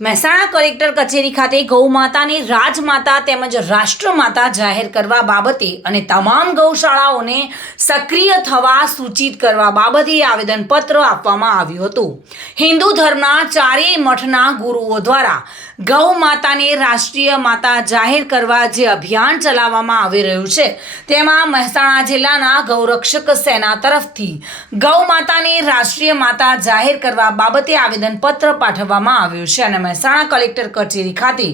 Mehsana collector કચેરી ખાતે ગૌમાતાને રાજમાતા તેમજ રાષ્ટ્રમાતા જાહેર કરવા બાબતે અને તમામ ગૌશાળાઓને સક્રિય થવા સૂચિત કરવા બાબતે આવેદનપત્ર આપવામાં આવ્યું હતું. હિન્દુ ધર્મના ચારેય મઠના ગુરુઓ દ્વારા ગૌ માતાને રાષ્ટ્રીય માતા જાહેર કરવા જે અભિયાન ચલાવવામાં આવી રહ્યું છે, તેમાં મહેસાણા જિલ્લાના ગૌરક્ષક સેના તરફથી ગૌ માતાને રાષ્ટ્રીય માતા જાહેર કરવા બાબતે આવેદનપત્ર પાઠવવામાં આવ્યું છે અને મહેસાણા કલેક્ટર કચેરી ખાતે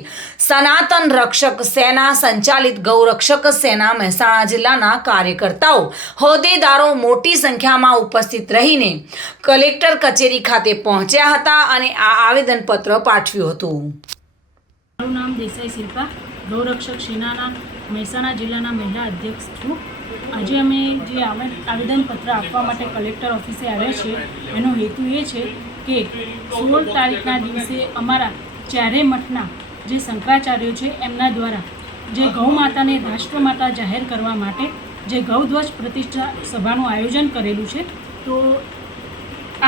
સનાતન રક્ષક સેના, સંચાલિત ગૌરક્ષક સેના મહેસાણા જિલ્લાના કાર્યકર્તાઓ, હોદ્દેદારો મોટી સંખ્યામાં ઉપસ્થિત રહીને કલેક્ટર કચેરી ખાતે પહોંચ્યા હતા અને આ આવેદનપત્ર પાઠવ્યું હતું. મારું નામ દેસાઈ શિલ્પા, ગૌરક્ષક સેનાના મહેસાણા જિલ્લાના મહિલા અધ્યક્ષ છું. આજે અમે જે આવેદનપત્ર આપવા માટે કલેક્ટર ઓફિસે આવ્યા છે એનો હેતુ એ છે કે સોળ તારીખના દિવસે અમારા ચારે મઠના જે શંકરાચાર્યો છે, એમના દ્વારા જે ગૌ માતાને રાષ્ટ્રમાતા જાહેર કરવા માટે જે ગૌધ્વજ પ્રતિષ્ઠા સભાનું આયોજન કરેલું છે, તો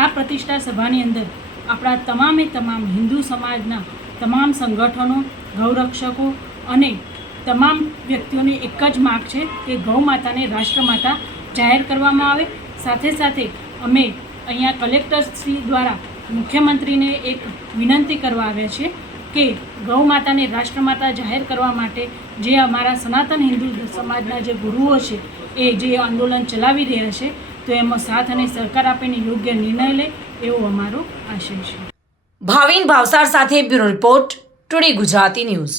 આ પ્રતિષ્ઠા સભાની અંદર આપણા તમામે તમામ હિન્દુ સમાજના તમામ સંગઠનો, ગૌરક્ષકો અને તમામ વ્યક્તિઓની એક જ માગ છે કે ગૌ માતાને રાષ્ટ્રમાતા જાહેર કરવામાં આવે. સાથે સાથે અમે અહીંયા કલેક્ટર શ્રી દ્વારા મુખ્યમંત્રીને એક વિનંતી કરવા આવ્યા છે કે ગૌ માતાને રાષ્ટ્રમાતા જાહેર કરવા માટે જે અમારા સનાતન હિન્દુ સમાજના જે ગુરુઓ છે, એ જે આંદોલન ચલાવી રહ્યા છે, તો એમાં સાથ અને સહકાર આપીને યોગ્ય નિર્ણય લે એવો અમારો આશય છે. ભાવિન ભાવસાર સાથે bureau report today Gujarati news.